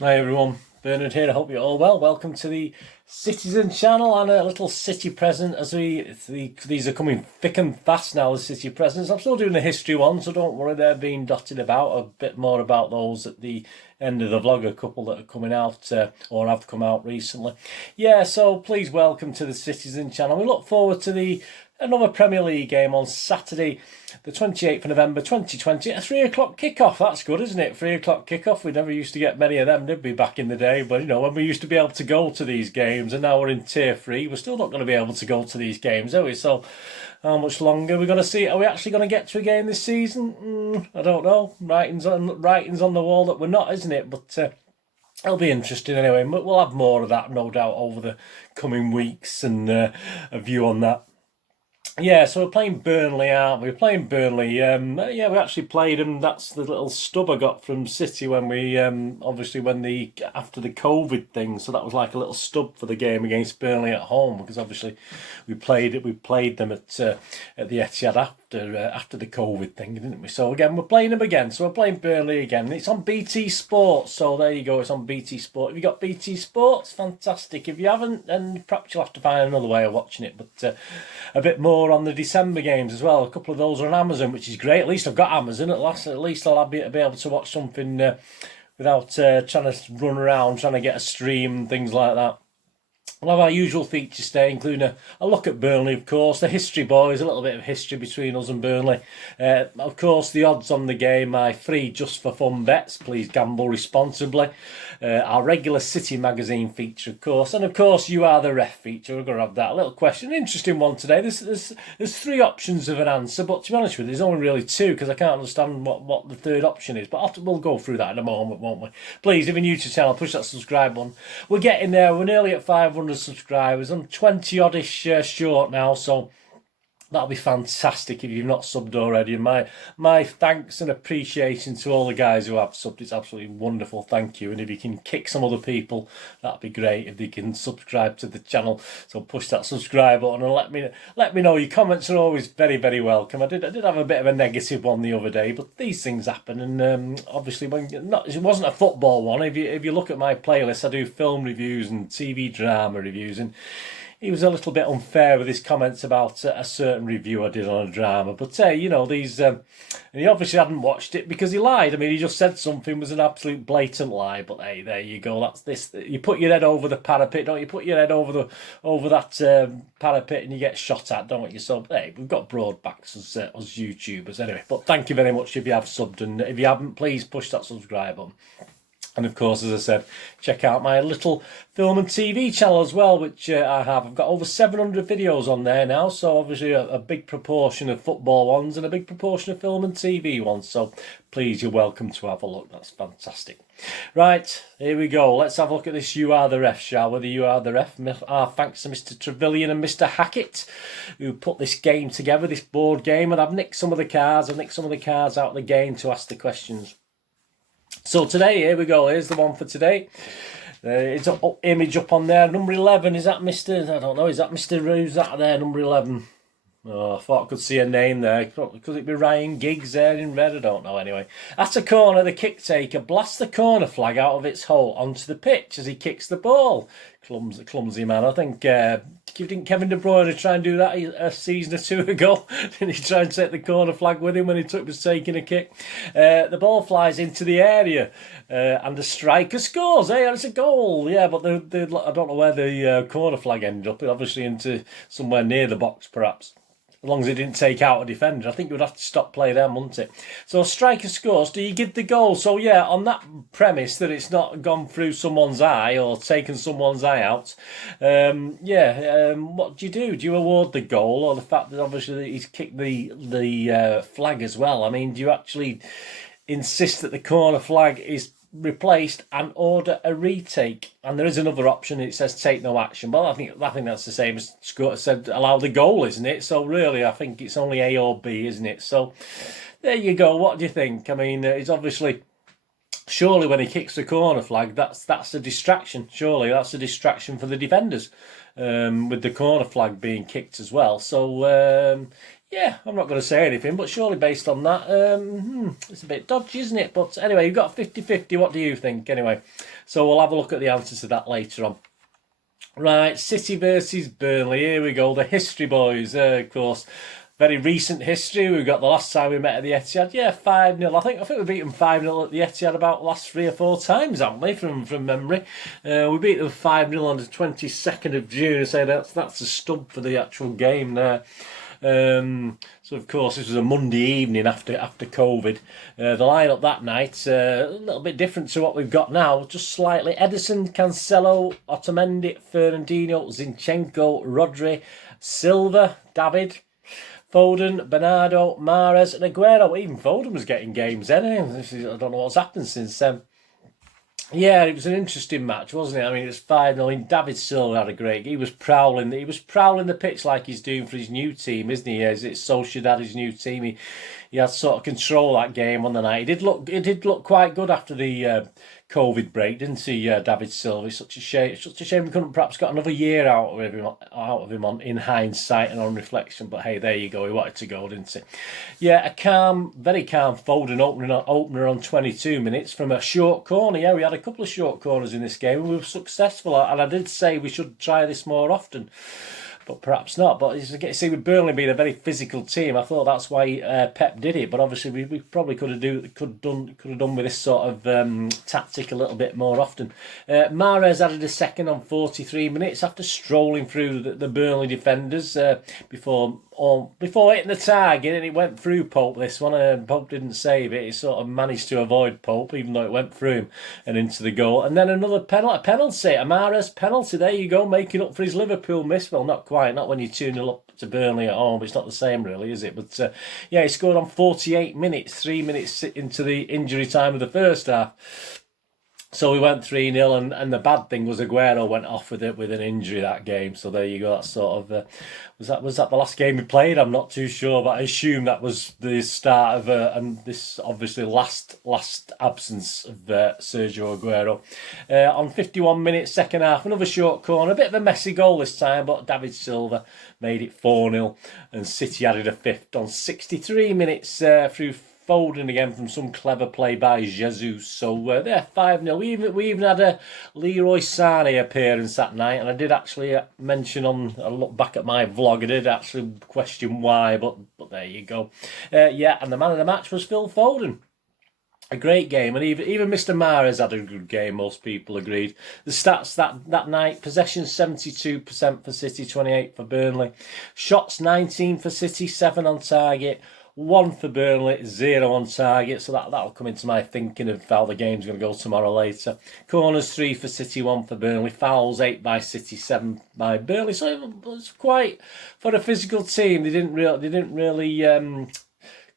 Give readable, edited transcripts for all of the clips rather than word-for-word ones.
Hi everyone, Bernard here. I hope you're all well. Welcome to the Citizen channel and a little city present as these are coming thick and fast now, the city presents. I'm still doing the history one, so don't worry, they're being dotted about. A bit more about those at the end of the vlog, a couple that are coming out or have come out recently. Yeah, so please welcome to the Citizen channel. We look forward to another Premier League game on Saturday, the 28th of November 2020, a 3 o'clock kickoff. That's good, isn't it? 3 o'clock kickoff. We never used to get many of them, did we, back in the day? But, you know, when we used to be able to go to these games, and now we're in Tier 3, we're still not going to be able to go to these games, are we? So, how much longer are we going to see? Are we actually going to get to a game this season? I don't know. Writing's on the wall that we're not, isn't it? But it'll be interesting anyway. We'll have more of that, no doubt, over the coming weeks and a view on that. Yeah, so we're playing Burnley, aren't we? We're playing Burnley. Yeah, we actually played them. That's the little stub I got from City when we, obviously after the COVID thing. So that was like a little stub for the game against Burnley at home, because obviously we played them at the etihad after the COVID thing, didn't we? So again, we're playing them again. So we're playing Burnley again. It's on BT Sports. So there you go. It's on BT Sport. If you got BT Sports, fantastic. If you haven't, then perhaps you'll have to find another way of watching it. But a bit more on the December games as well. A couple of those are on Amazon, which is great. At least I've got Amazon. At least I'll be able to watch something without trying to run around, trying to get a stream and things like that. We'll have our usual features today, including a look at Burnley, of course, the history boys, a little bit of history between us and Burnley. Of course, the odds on the game, my free just for fun bets, please gamble responsibly. Our regular City magazine feature, of course, and of course, you are the ref feature. We're going to have that. A little question, an interesting one today. There's three options of an answer, but to be honest with you, there's only really two, because I can't understand what the third option is. But we'll go through that in a moment, won't we? Please, if you're new to the channel, push that subscribe button. We're getting there. We're nearly at 500 subscribers. I'm 20-oddish short now, so that'll be fantastic if you've not subbed already. And my thanks and appreciation to all the guys who have subbed. It's absolutely wonderful. Thank you. And if you can kick some other people, that'd be great. If they can subscribe to the channel, so push that subscribe button and let me know. Your comments are always very, very welcome. I did have a bit of a negative one the other day, but these things happen. And obviously, it wasn't a football one. If you look at my playlist, I do film reviews and TV drama reviews, and he was a little bit unfair with his comments about a certain review I did on a drama. But hey, you know, and he obviously hadn't watched it because he lied. I mean, he just said something was an absolute blatant lie. But hey, there you go. That's this. You put your head over the parapet, don't you? Put your head over that parapet, and you get shot at, don't you? So hey, we've got broad backs as YouTubers anyway. But thank you very much if you have subbed, and if you haven't, please push that subscribe button. And of course, as I said, check out my little film and TV channel as well, which I have. I've got over 700 videos on there now, so obviously a big proportion of football ones and a big proportion of film and TV ones. So please, you're welcome to have a look. That's fantastic. Right, here we go. Let's have a look at this You Are The Ref, shall we? The You Are The Ref. Thanks to Mr. Trevelyan and Mr. Hackett, who put this game together, this board game. And I've nicked some of the cards. I've nicked some of the cards out of the game to ask the questions. So today, here we go. Here's the one for today. It's an image up on there. Number 11, is that Mr... I don't know, is that Mr... Who's that there, number 11? Oh, I thought I could see a name there. Could it be Ryan Giggs there in red? I don't know anyway. At a corner, the kick taker blasts the corner flag out of its hole onto the pitch as he kicks the ball. Clumsy man. I think, didn't Kevin De Bruyne try and do that a season or two ago? Didn't he try and take the corner flag with him when he was taking a kick? The ball flies into the area and the striker scores. Hey, it's a goal. Yeah, but I don't know where the corner flag ended up. Obviously into somewhere near the box, perhaps. As long as it didn't take out a defender. I think you would have to stop play then, wouldn't it? So striker scores. Do you give the goal? So yeah, on that premise that it's not gone through someone's eye or taken someone's eye out, what do you do? Do you award the goal, or the fact that obviously he's kicked the flag as well? I mean, do you actually insist that the corner flag is replaced and order a retake? And there is another option. It says take no action. Well, I think that's the same as Scott said, allow the goal, isn't it? So really, I think it's only A or B, isn't it? So there you go. What do you think? I mean, it's obviously, surely when he kicks the corner flag, that's a distraction. Surely that's a distraction for the defenders, with the corner flag being kicked as well. So Yeah, I'm not going to say anything, but surely based on that, it's a bit dodgy, isn't it? But anyway, you've got 50-50. What do you think? Anyway, so we'll have a look at the answers to that later on. Right, City versus Burnley. Here we go. The history, boys. Of course, very recent history. We've got the last time we met at the Etihad. Yeah, 5-0. I think we beat them 5-0 at the Etihad about the last 3 or 4 times, haven't we? From memory, we beat them 5-0 on the 22nd of June. So that's a stub for the actual game there. So of course this was a Monday evening after COVID. The lineup that night a little bit different to what we've got now, just slightly. Ederson, Cancelo, Otamendi, Fernandinho, Zinchenko, Rodri, Silva, David, Foden, Bernardo, Mahrez and Aguero. Even Foden was getting games then. I don't know what's happened since then. Yeah, it was an interesting match, wasn't it? I mean, it was 5-0. I mean, David Silva had a great. He was prowling the pitch like he's doing for his new team, isn't he? Is it Sociedad, his new team? He had sort of control that game on the night. It did look quite good after the COVID break, didn't he, David Silva? It's such a shame. We couldn't perhaps got another year out of him on in hindsight and on reflection. But hey, there you go. He wanted to go, didn't he? Yeah, very calm Foden opener on 22 minutes from a short corner. Yeah, we had a couple of short corners in this game and we were successful. And I did say we should try this more often, but perhaps not. But as you can see, with Burnley being a very physical team, I thought that's why Pep did it. But obviously, we probably could have done with this sort of tactic a little bit more often. Mahrez added a second on 43 minutes after strolling through the Burnley defenders before hitting the target, and it went through Pope. This one, Pope didn't save it. He sort of managed to avoid Pope, even though it went through him and into the goal. And then another penalty, a Mahrez penalty. There you go, making up for his Liverpool miss. Well, not quite. Not when you're 2-0 up to Burnley at home. It's not the same, really, is it? But yeah, he scored on 48 minutes, 3 minutes into the injury time of the first half. So we went 3-0, and the bad thing was Aguero went off with an injury that game. So there you go. That's sort of was that the last game we played? I'm not too sure, but I assume that was the start of and this obviously last absence of Sergio Aguero. On 51 minutes, second half, another short corner, a bit of a messy goal this time, but David Silva made it 4-0, and City added a fifth on 63 minutes through Foden again from some clever play by Jesus. So they're 5-0. We even had a Leroy Sané appearance that night, and I did actually mention I look back at my vlog, I did actually question why, but there you go. Yeah, and the man of the match was Phil Foden. A great game, and even Mr. Mahrez had a good game, most people agreed. The stats that night: possession 72% for City, 28% for Burnley. Shots 19 for City, 7 on target. 1 for Burnley, 0 on target. So that'll come into my thinking of how the game's going to go tomorrow later. Corners 3 for City, 1 for Burnley. Fouls 8 by City, 7 by Burnley. So it was quite, for a physical team, they didn't really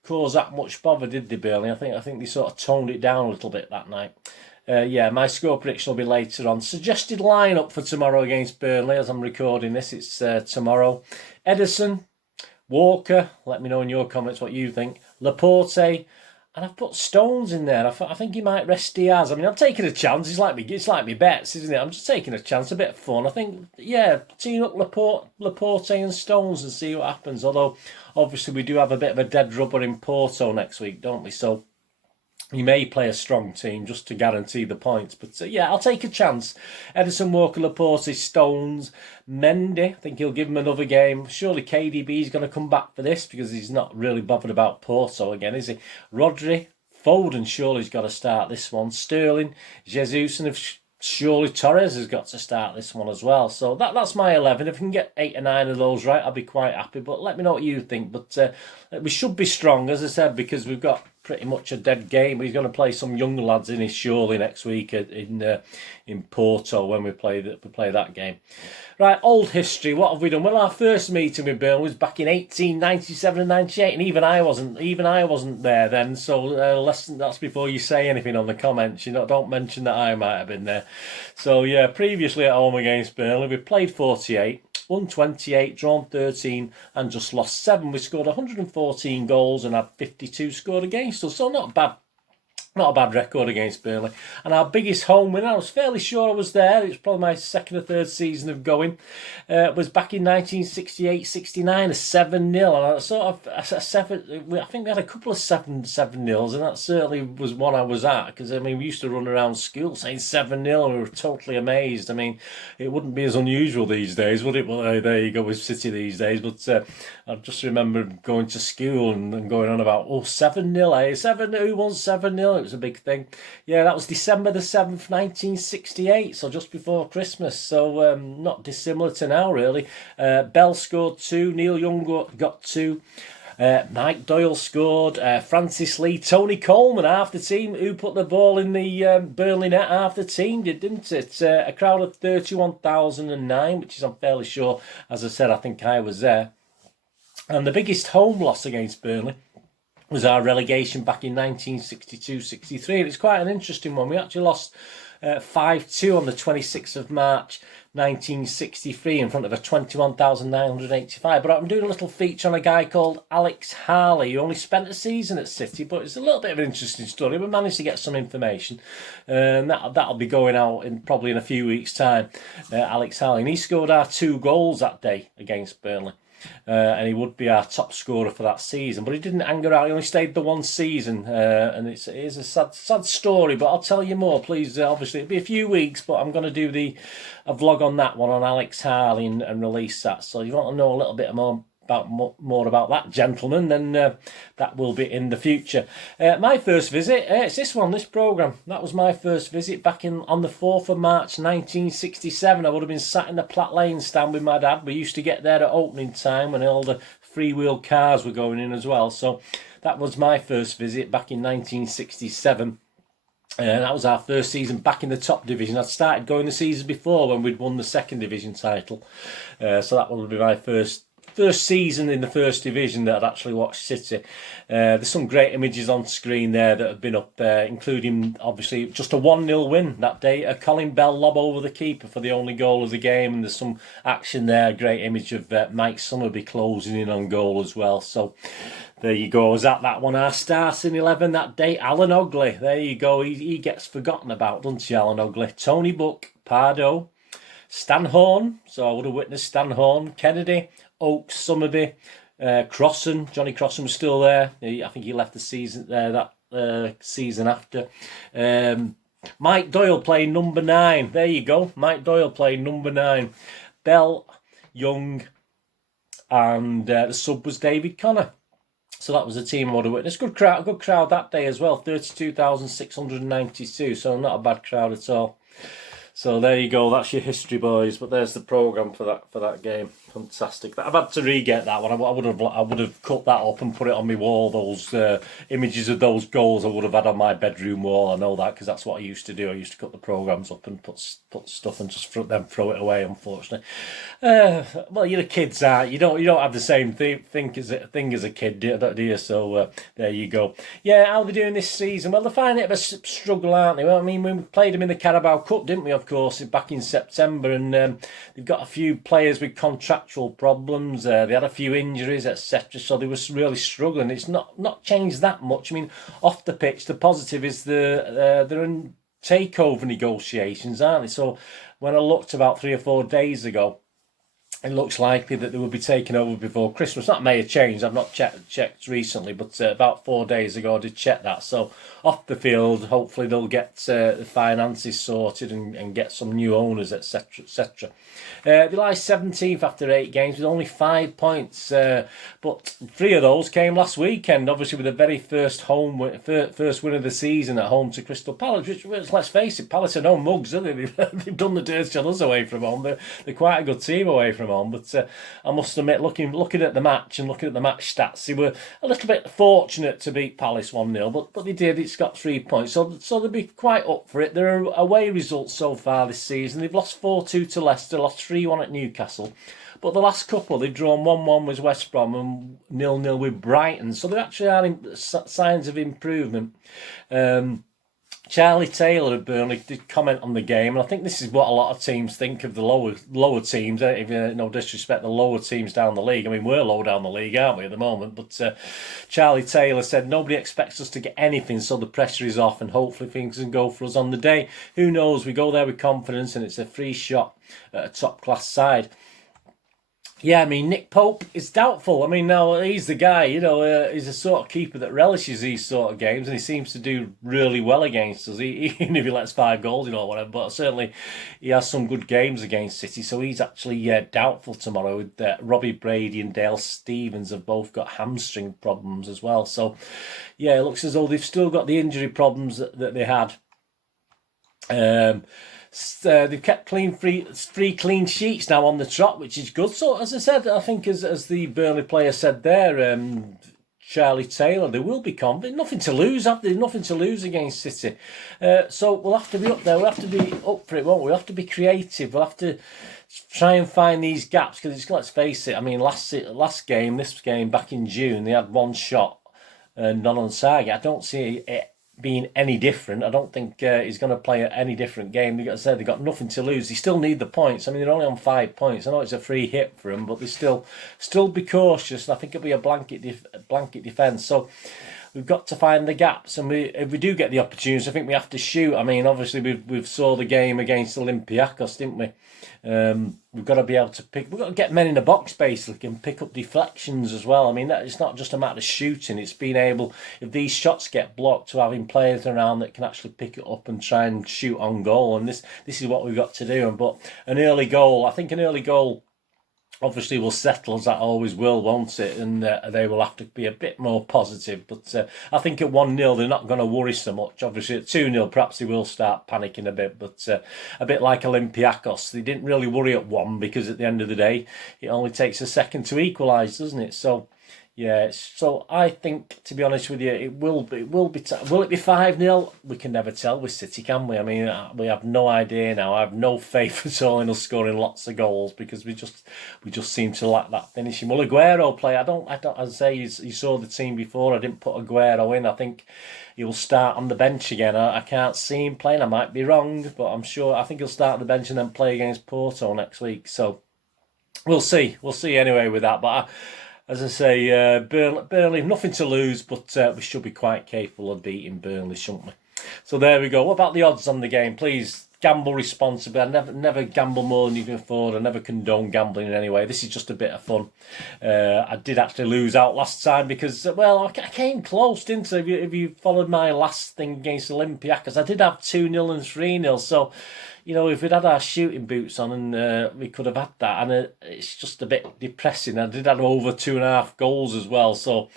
cause that much bother, did they, Burnley? I think they sort of toned it down a little bit that night. Yeah, my score prediction will be later on. Suggested lineup for tomorrow against Burnley, as I'm recording this. It's tomorrow. Ederson, Walker, let me know in your comments what you think. Laporte, and I've put Stones in there. I think he might rest Diaz. I mean, I'm taking a chance. It's like me bets, isn't it? I'm just taking a chance, a bit of fun. I think, yeah, team up Laporte and Stones and see what happens. Although, obviously, we do have a bit of a dead rubber in Porto next week, don't we? So you may play a strong team just to guarantee the points. But yeah, I'll take a chance. Ederson, Walker, Laporte, Stones, Mendy. I think he'll give him another game. Surely KDB's going to come back for this because he's not really bothered about Porto again, is he? Rodri, Foden, surely he's got to start this one. Sterling, Jesus, and surely Torres has got to start this one as well. So that's my 11. If we can get 8 or 9 of those right, I'll be quite happy. But let me know what you think. But we should be strong, as I said, because we've got pretty much a dead game. He's going to play some young lads in his surely next week in Porto when we play that game. Right, old history. What have we done? Well, our first meeting with Burnley was back in 1897 and 98, and even I wasn't there then. So that's before you say anything on the comments. Don't mention that I might have been there. So yeah, previously at home against Burnley, we played 48. Won 28, drawn 13, and just lost 7. We scored 114 goals and had 52 scored against us, so not bad Not a bad record against Burnley. And our biggest home win, I was fairly sure I was there, it was probably my second or third season of going, was back in 1968-69, a 7-0. And I sort of, I think we had a couple of 7-0s, and that certainly was one I was at, because, I mean, we used to run around school saying 7-0, and we were totally amazed. I mean, it wouldn't be as unusual these days, would it? Well, there you go with City these days. But I just remember going to school and going on about, 7-0, eh? 7, who won 7-0? It was a big thing. Yeah, that was December the 7th, 1968, so just before Christmas. So not dissimilar to now, really. Bell scored 2, Neil Young got 2. Mike Doyle scored, Francis Lee, Tony Coleman, half the team, who put the ball in the Burnley net, half the team did, didn't it? A crowd of 31,009, which is, I'm fairly sure, as I said, I think I was there. And the biggest home loss against Burnley was our relegation back in 1962-63. And it's quite an interesting one. We actually lost 5-2 on the 26th of March 1963 in front of a 21,985. But I'm doing a little feature on a guy called Alex Harley, who only spent a season at City, but it's a little bit of an interesting story. We managed to get some information. That'll be going out probably in a few weeks' time. Alex Harley. And he scored our 2 goals that day against Burnley. And he would be our top scorer for that season, but he didn't hang around. He only stayed the 1 season, and it is a sad story. But I'll tell you more, please. Obviously, it'll be a few weeks, but I'm going to do a vlog on that one on Alex Harley and release that. So if you want to know a little bit more about that gentleman, then that will be in the future. My first visit, it's this programme. That was my first visit back on the 4th of March 1967. I would have been sat in the Platt Lane stand with my dad. We used to get there at opening time when all the freewheel cars were going in as well. So that was my first visit back in 1967. That was our first season back in the top division. I'd started going the season before when we'd won the second division title. So that will be my first season in the first division that I'd actually watched City. There's some great images on screen there that have been up there, including obviously just a 1-0 win that day. A Colin Bell lob over the keeper for the only goal of the game, and there's some action there. Great image of Mike Summerby closing in on goal as well. So there you go. Was that one? Our starting 11 that day, Alan Ogley. There you go. He gets forgotten about, doesn't he, Alan Ogley? Tony Buck, Pardo, Stan Horn. So I would have witnessed Stan Horn, Kennedy, Oakes, Summerby, Crossan. Johnny Crossan was still there. I think he left the season that season after. Mike Doyle playing number 9. There you go. Mike Doyle playing number 9. Bell, Young, and the sub was David Connor. So that was the team I would have witnessed. Good crowd that day as well. 32,692. So not a bad crowd at all. So there you go. That's your history, boys. But there's the programme for that game. Fantastic. I've had to re-get that one. I would have cut that up and put it on my wall. Those images of those goals I would have had on my bedroom wall. I know that because that's what I used to do. I used to cut the programmes up and put stuff and just throw it away. Unfortunately, well, you're the kids, aren't you? You don't have the same thing as a kid, do you? So there you go. Yeah, how are they doing this season? Well, they're finding it a struggle, aren't they? Well, I mean, we played them in the Carabao Cup, didn't we? Of course, back in September, and they've got a few players with contractual problems. They had a few injuries, etc. So they were really struggling. It's not changed that much. I mean, off the pitch, the positive is they're in takeover negotiations, aren't they? So when I looked about 3 or 4 days ago, it looks likely that they will be taken over before Christmas. That may have changed. I've not checked recently, but about 4 days ago I did check that. So off the field, hopefully they'll get the finances sorted and get some new owners, etc., etc. They lie 17th after 8 games with only 5 points, but 3 of those came last weekend. Obviously, with the very first first win of the season at home to Crystal Palace. Which, let's face it, Palace are no mugs, are they? They've done the dirty on us away from home. They're quite a good team away from home. But I must admit, looking at the match and looking at the match stats, they were a little bit fortunate to beat Palace 1-0, but they did. It's got 3 points, so they'll be quite up for it. Their away results so far this season: they've lost 4-2 to Leicester, lost 3-1 at Newcastle, but the last couple they've drawn 1-1 with West Brom and 0-0 with Brighton. So there actually are signs of improvement. Charlie Taylor of Burnley did comment on the game, and I think this is what a lot of teams think of the lower teams. If no disrespect, the lower teams down the league. I mean, we're low down the league, aren't we, at the moment? But Charlie Taylor said nobody expects us to get anything, so the pressure is off, and hopefully things can go for us on the day. Who knows? We go there with confidence, and it's a free shot at a top-class side. Yeah, I mean, Nick Pope is doubtful. I mean, now he's the guy, he's a sort of keeper that relishes these sort of games, and he seems to do really well against us, even if he lets 5 goals, or whatever. But certainly he has some good games against City, so he's actually doubtful tomorrow. With Robbie Brady and Dale Stevens have both got hamstring problems as well. So, yeah, it looks as though they've still got the injury problems that they had. They've kept three clean sheets now on the trot, which is good. So, as I said, I think as the Burnley player said there, Charlie Taylor, they will be confident. Nothing to lose, have they? Nothing to lose against City. So we'll have to be up there. We'll have to be up for it, won't we? We'll have to be creative. We'll have to try and find these gaps, because let's face it, I mean, this game back in June, they had 1 shot and none on target. I don't see it being any different. I don't think he's going to play any different game. Like I said, they've got nothing to lose. They still need the points. I mean, they're only on 5 points. I know it's a free hit for them, but they still be cautious. And I think it'll be a blanket defence. So we've got to find the gaps, and if we do get the opportunities, I think we have to shoot. I mean, obviously we've saw the game against Olympiacos, didn't we? We've got to be able to we've got to get men in the box basically and pick up deflections as well. I mean, it's not just a matter of shooting, it's being able, if these shots get blocked, to having players around that can actually pick it up and try and shoot on goal. And this is what we've got to do. But an early goal obviously will settle, as that always will, won't it? And they will have to be a bit more positive. But I think at 1-0, they're not going to worry so much. Obviously at 2-0, perhaps they will start panicking a bit. But a bit like Olympiacos, they didn't really worry at 1, because at the end of the day, it only takes a second to equalise, doesn't it? So, yeah, so I think, to be honest with you, will it be 5-0? We can never tell with City, can we? I mean, we have no idea now. I have no faith at all in us scoring lots of goals, because we just seem to lack that finishing. Well, Aguero play, I don't. As I say, you saw the team before. I didn't put Aguero in. I think he'll start on the bench again. I can't see him playing. I might be wrong, but I think he'll start on the bench and then play against Porto next week. So we'll see. We'll see anyway with that. But as I say, Burnley, nothing to lose, but we should be quite capable of beating Burnley, shouldn't we? So there we go. What about the odds on the game? Please gamble responsibly. I never gamble more than you can afford. I never condone gambling in any way. This is just a bit of fun. I did actually lose out last time because, well, I came close, didn't I? If you followed my last thing against Olympiacos, I did have 2-0 and 3-0. So, if we'd had our shooting boots on, and we could have had that. And it's just a bit depressing. I did have over 2.5 goals as well. So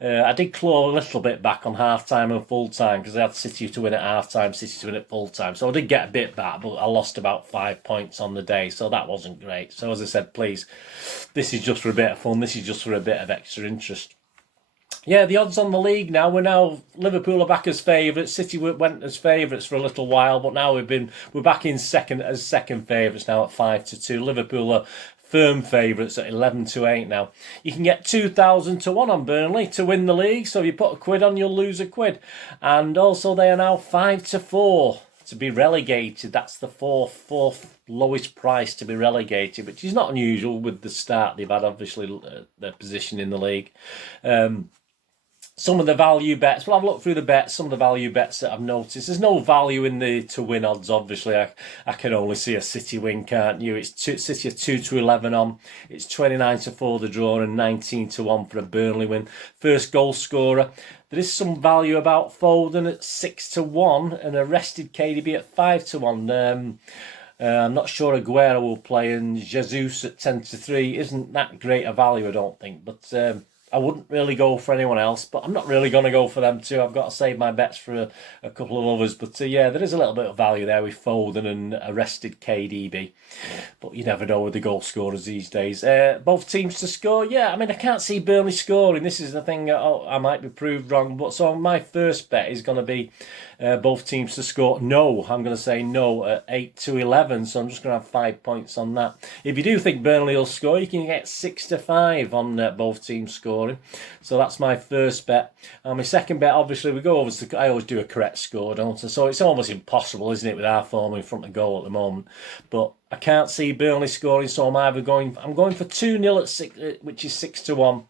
I did claw a little bit back on half-time and full-time, because I had City to win at half-time, City to win at full-time. So I did get a bit back, but I lost about 5 points on the day. So that wasn't great. So as I said, please, this is just for a bit of fun. This is just for a bit of extra interest. Yeah, the odds on the league now. Liverpool are back as favourites. City went as favourites for a little while, but now we're back in second favourites now at 5-2. Liverpool are firm favourites at 11-8 now. You can get 2,000 to 1 on Burnley to win the league. So if you put a quid on, you'll lose a quid. And also they are now 5-4 to be relegated. That's the fourth lowest price to be relegated, which is not unusual with the start they've had, obviously, their position in the league. Some of the value bets, well, I've looked through the bets, some of the value bets that I've noticed. There's no value in the to-win odds, obviously. I can only see a City win, can't you? It's City are 2-11 on. It's 29-4 the draw and 19-1 for a Burnley win. First goal scorer. There is some value about Foden at 6-1 and a rested KDB at 5-1. I'm not sure Aguero will play, and Jesus at 10-3 isn't that great a value, I don't think. But I wouldn't really go for anyone else, but I'm not really going to go for them too. I've got to save my bets for a couple of others. But yeah, there is a little bit of value there with Foden and arrested KDB. But you never know with the goal scorers these days. Both teams to score, yeah. I mean, I can't see Burnley scoring. This is the thing. I might be proved wrong. But so my first bet is going to be both teams to score. No, I'm going to say no at 8-11. So I'm just going to have 5 points on that. If you do think Burnley will score, you can get 6-5 on both teams scoring. So that's my first bet. And my second bet, obviously, we go over to. I always do a correct score, don't I? So it's almost impossible, isn't it, with our form in front of goal at the moment. But I can't see Burnley scoring, so I'm going for 2-0 at 6, which is 6-1.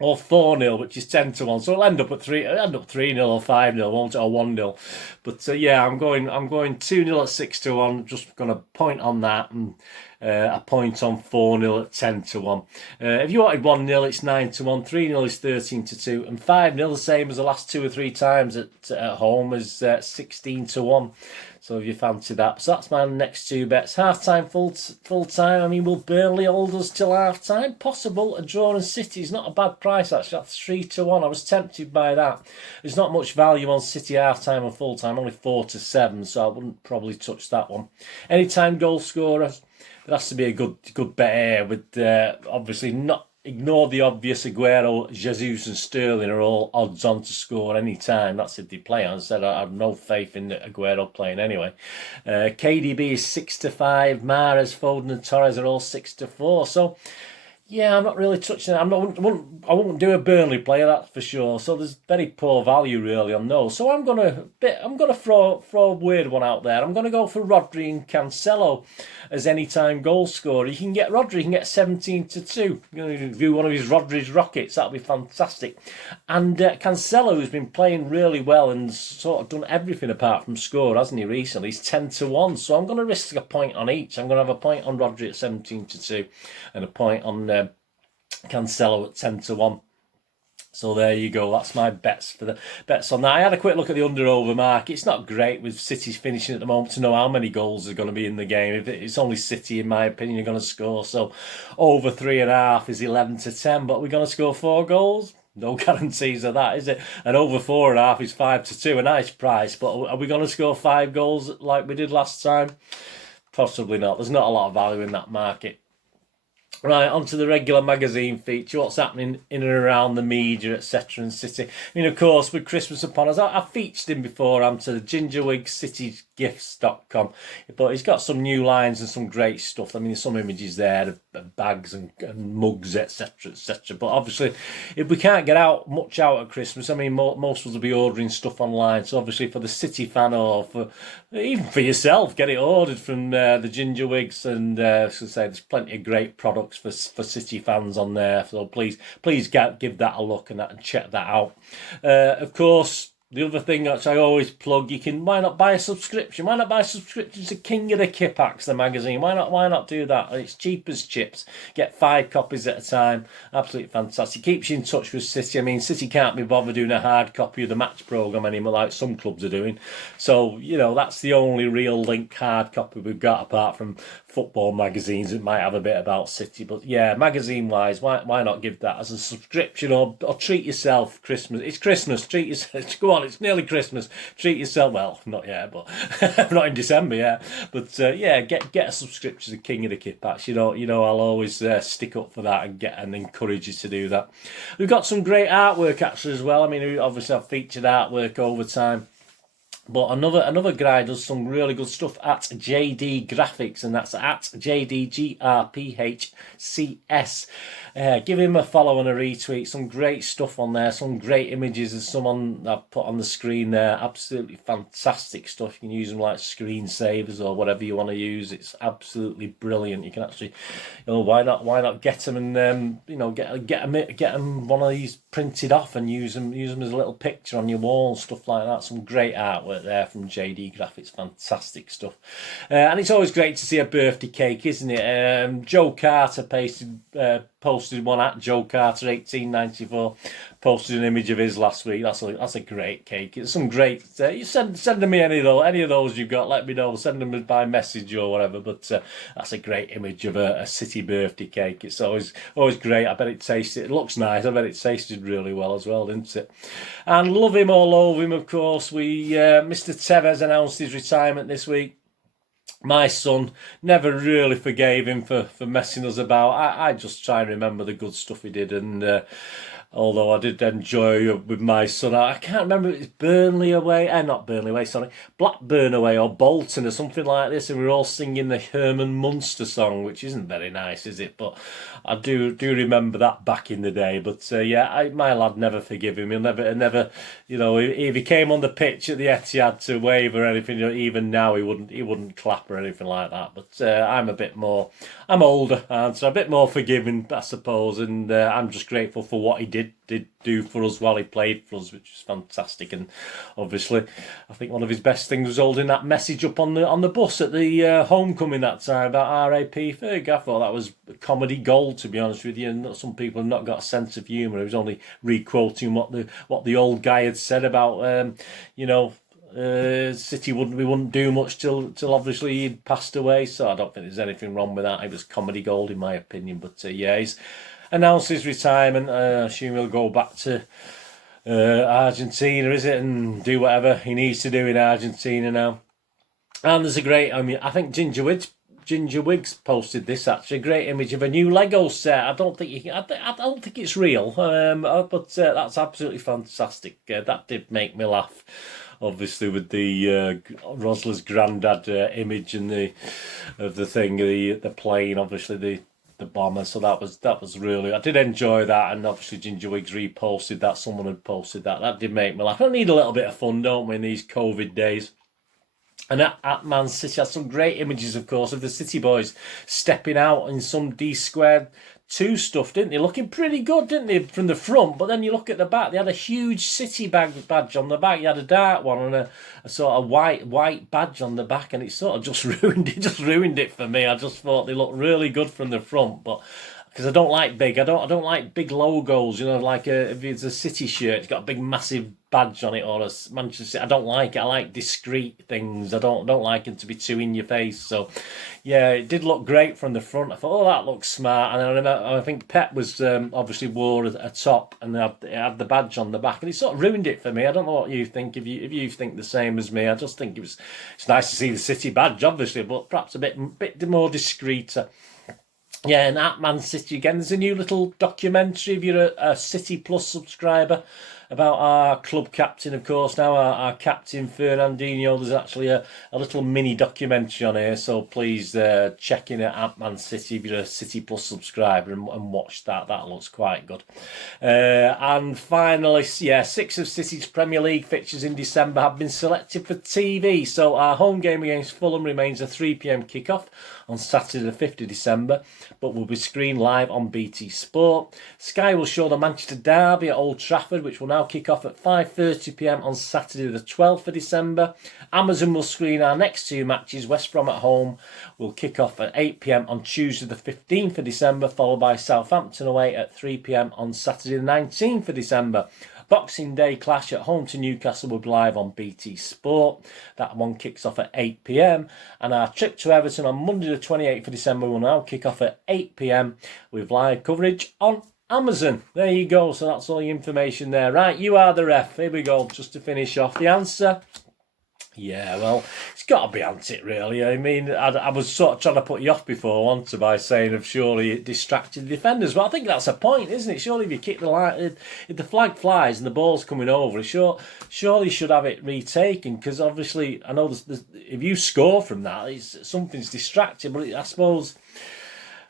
Or 4-0, which is 10-1. So it'll end up 3-0 or 5-0, won't it? Or 1-0. But yeah, I'm going 2-0 at 6-1. Just going to point on that, and a point on 4-0 at 10-1. If you wanted 1-0, it's 9-1. 3-0 is 13-2, and 5-0 the same as the last 2 or 3 times at home is 16-1. So if you fancy that. So that's my next 2 bets. Half-time, full-time. I mean, will Burnley hold us till half-time? Possible. A draw in City is not a bad price, actually. That's 3-1. I was tempted by that. There's not much value on City half-time and full-time, only 4-7, so I wouldn't probably touch that one. Anytime goal scorers, there has to be a good bet here with, obviously, not... Ignore the obvious. Aguero, Jesus and Sterling are all odds on to score any time. That's if they play. As I said, I have no faith in Aguero playing anyway. KDB is 6-5. Mahrez, Foden and Torres are all 6-4. So, yeah, I'm not really touching it. I won't do a Burnley player, that's for sure. So there's very poor value really on those. So I'm gonna throw a weird one out there. I'm gonna go for Rodri and Cancelo as anytime goal scorer. You can get Rodri, you can get 17-2. You're gonna view one of his Rodri's rockets. That'll be fantastic. And Cancelo, who's been playing really well and sort of done everything apart from score, hasn't he? Recently, he's 10-1. So I'm gonna risk a point on each. I'm gonna have a point on Rodri at 17-2 and a point on Cancelo at 10-1. So there you go. That's my bets on that. I had a quick look at the under-over mark. It's not great with City finishing at the moment to know how many goals are going to be in the game. It's only City, in my opinion, are going to score. So over 3.5 is 11-10. But we're going to score 4 goals. No guarantees of that, is it? And over 4.5 is 5-2. A nice price. But are we going to score 5 goals like we did last time? Possibly not. There's not a lot of value in that market. Right, onto the regular magazine feature. What's happening in and around the media, etc. and City. I mean, of course, with Christmas upon us, I featured him before. I'm to the gingerwigcitygifts.com. But he's got some new lines and some great stuff. I mean, there's some images there of bags and mugs, etc., etc. But obviously, if we can't get much out at Christmas, I mean, most of us will be ordering stuff online. So obviously, for the City fan or even for yourself, get it ordered from the Ginger Wigs. And as I say, there's plenty of great products for City fans on there, so please give that a look and check that out. Of course, the other thing that I always plug, why not buy a subscription? Why not buy a subscription to King of the Kippax, the magazine? Why not do that? It's cheap as chips. Get 5 copies at a time. Absolutely fantastic. Keeps you in touch with City. I mean, City can't be bothered doing a hard copy of the match programme anymore like some clubs are doing. So, that's the only real link hard copy we've got apart from football magazines that might have a bit about City. But yeah, magazine wise, why not give that as a subscription or treat yourself? Christmas, it's Christmas, treat yourself. Go on, it's nearly Christmas, treat yourself. Well, not yet, but not in December yet. But yeah, get a subscription to King of the Kippax. I'll always stick up for that and encourage you to do that. We've got some great artwork actually as well. I mean, obviously I've featured artwork over time. But another guy does some really good stuff at JD Graphics, and that's at JDGRPHCS. Give him a follow and a retweet. Some great stuff on there, some great images. There's some I've put on the screen there. Absolutely fantastic stuff. You can use them like screensavers or whatever you want to use. It's absolutely brilliant. You can actually, why not get them and get them one of these printed off and use them as a little picture on your wall, stuff like that. Some great artwork there from JD Graphics, fantastic stuff. And it's always great to see a birthday cake, isn't it? Joe Carter posted one at Joe Carter 1894. Posted an image of his last week. That's a great cake. It's some great. You send me any of those you've got. Let me know. Send them by message or whatever. But that's a great image of a City birthday cake. It's always great. I bet it tasted. It looks nice. I bet it tasted really well as well, didn't it? And love him all over him. Of course, Mr. Tevez announced his retirement this week. My son never really forgave him for messing us about. I just try and remember the good stuff he did, and Although I did enjoy with my son, I can't remember if it's Burnley away, not Burnley away, sorry, Blackburn away or Bolton or something like this, and we were all singing the Herman Munster song, which isn't very nice, is it? But I do remember that back in the day. But yeah, my lad, never forgive him. He'll never, you know, if he came on the pitch at the Etihad to wave or anything, you know, even now he wouldn't clap or anything like that. But I'm older, and so a bit more forgiving, I suppose, and I'm just grateful for what he did do for us while he played for us, which was fantastic. And obviously, I think one of his best things was holding that message up on the bus at the homecoming that time about R.A.P. Ferg. I thought that was comedy gold, to be honest with you. And some people have not got a sense of humour. He was only re-quoting what the old guy had said about City wouldn't do much till obviously he'd passed away. So I don't think there's anything wrong with that. It was comedy gold in my opinion. But yeah, he's announced his retirement. I assume he'll go back to Argentina, is it, and do whatever he needs to do in Argentina now. And there's I think Ginger Wiggs posted this, actually, a great image of a new Lego set. I don't think it's real, but that's absolutely fantastic. That did make me laugh. Obviously, with the Rosla's granddad image and the plane, obviously the bomber. So that was really, I did enjoy that, and obviously Ginger Wiggs reposted that. Someone had posted that. That did make me laugh. I need a little bit of fun, don't we, in these COVID days? And at Man City had some great images, of course, of the City boys stepping out in some D2 stuff, didn't they? Looking pretty good, didn't they, from the front? But then you look at the back, they had a huge City badge on the back. You had a dark one and a sort of white badge on the back, and it sort of just ruined it for me. I just thought they looked really good from the front, but because I don't like big big logos, you know, like if it's a City shirt, it's got a big massive badge on it, or a Manchester City. I don't like it. I like discreet things. I don't like them to be too in your face. So yeah, it did look great from the front. I thought, oh, that looks smart. And I think Pep was obviously wore a top, and it had the badge on the back, and it sort of ruined it for me. I don't know what you think. If you think the same as me, I just think it's nice to see the City badge, obviously, but perhaps a bit more discreet. Yeah, and at Man City again, there's a new little documentary, if you're a City Plus subscriber, about our club captain, of course, now our captain Fernandinho. There's actually a little mini documentary on here, so please check in at Man City if you're a City Plus subscriber and watch that. That looks quite good. And finally, yeah, 6 of City's Premier League fixtures in December have been selected for TV. So our home game against Fulham remains a 3 p.m. kickoff on Saturday the 5th of December, but will be screened live on BT Sport. Sky will show the Manchester Derby at Old Trafford, which will now kick off at 5:30 p.m. on Saturday the 12th of December. Amazon will screen our next 2 matches. West Brom at home will kick off at 8 p.m. on Tuesday the 15th of December, followed by Southampton away at 3 p.m. on Saturday the 19th of December. Boxing Day clash at home to Newcastle will be live on BT Sport. That one kicks off at 8 p.m. And our trip to Everton on Monday the 28th of December will now kick off at 8 p.m. with live coverage on Amazon. There you go. So that's all the information there. Right, you are the ref. Here we go. Just to finish off the answer. Yeah, well, it's got to be, hasn't it, really? I mean, I was sort of trying to put you off before, once by saying of surely it distracted the defenders. But I think that's a point, isn't it? Surely if you kick the line, if the flag flies and the ball's coming over, surely should have it retaken, because obviously, I know if you score from that, something's distracted. But I suppose,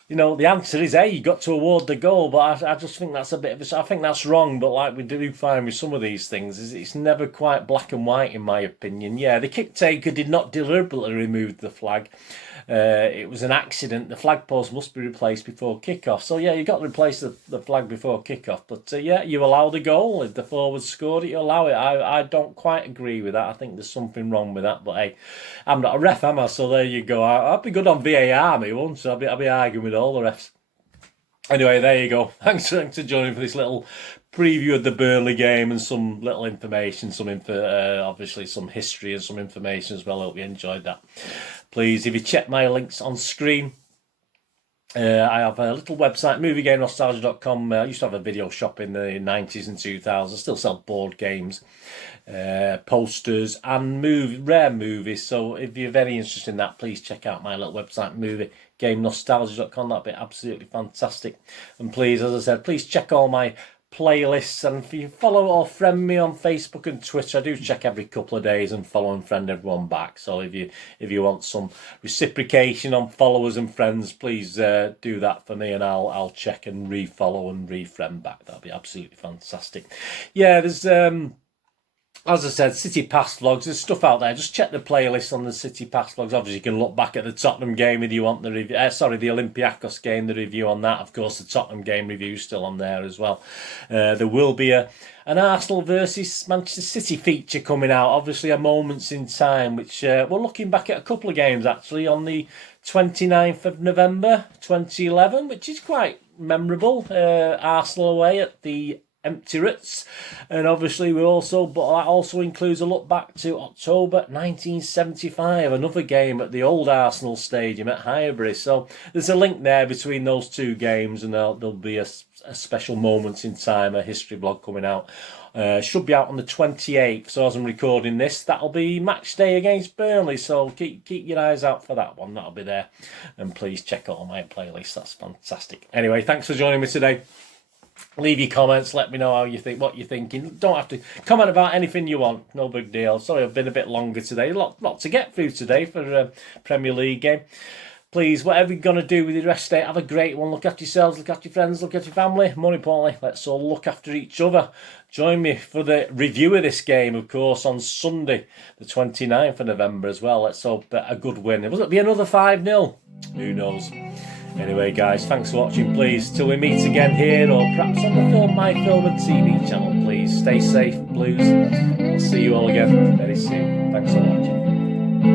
you know, the answer is A, you got to award the goal, but I just think that's a bit of I think that's wrong. But like we do find with some of these things, it's never quite black and white in my opinion. Yeah, the kick taker did not deliberately remove the flag. It was an accident. The flag post must be replaced before kickoff. So yeah, you got to replace the flag before kickoff. But yeah, you allow the goal. If the forward scored it, you allow it. I don't quite agree with that. I think there's something wrong with that. But hey, I'm not a ref, am I? So there you go. I'd be good on VAR, me once. I'll be arguing with all the refs. Anyway, there you go. Thanks for joining for this little preview of the Burnley game and some little information, obviously some history and some information as well. I hope you enjoyed that. Please, if you check my links on screen, I have a little website, moviegamenostalgia.com. I used to have a video shop in the 90s and 2000s. I still sell board games, posters and rare movies. So if you have any interest in that, please check out my little website, moviegamenostalgia.com. That'd be absolutely fantastic. And please, as I said, please check all my playlists, and if you follow or friend me on Facebook and Twitter, I do check every couple of days and follow and friend everyone back. So if you want some reciprocation on followers and friends, please do that for me, and I'll check and refollow and refriend back. That'll be absolutely fantastic. Yeah, there's as I said, City Pass vlogs. There's stuff out there. Just check the playlist on the City Pass vlogs. Obviously, you can look back at the Tottenham game if you want the review. The Olympiacos game, the review on that. Of course, the Tottenham game review is still on there as well. There will be an Arsenal versus Manchester City feature coming out. Obviously, a Moments in Time, which we're looking back at a couple of games actually on the 29th of November 2011, which is quite memorable. Arsenal away at the Emirates, and obviously but that also includes a look back to October 1975, another game at the old Arsenal Stadium at Highbury. So there's a link there between those two games, and there'll be a special Moments in Time, a history blog coming out. Should be out on the 28th, so as I'm recording this, that'll be match day against Burnley, so keep your eyes out for that one. That'll be there, and please check out my playlist. That's fantastic. Anyway, thanks for joining me today. Leave your comments, let me know how you think, what you're thinking. Don't have to comment about anything you want, no big deal. Sorry I've been a bit longer today, a lot to get through today for a Premier League game. Please, whatever you're going to do with the rest of it, have a great one. Look after yourselves, look after your friends, look after your family. More importantly, let's all look after each other. Join me for the review of this game, of course, on Sunday, the 29th of November as well. Let's hope a good win. Will it be another 5-0? Who knows? Anyway, guys, thanks for watching. Please, till we meet again here, or perhaps on the My Film and TV channel, please stay safe, Blues. I'll see you all again very soon. Thanks for watching.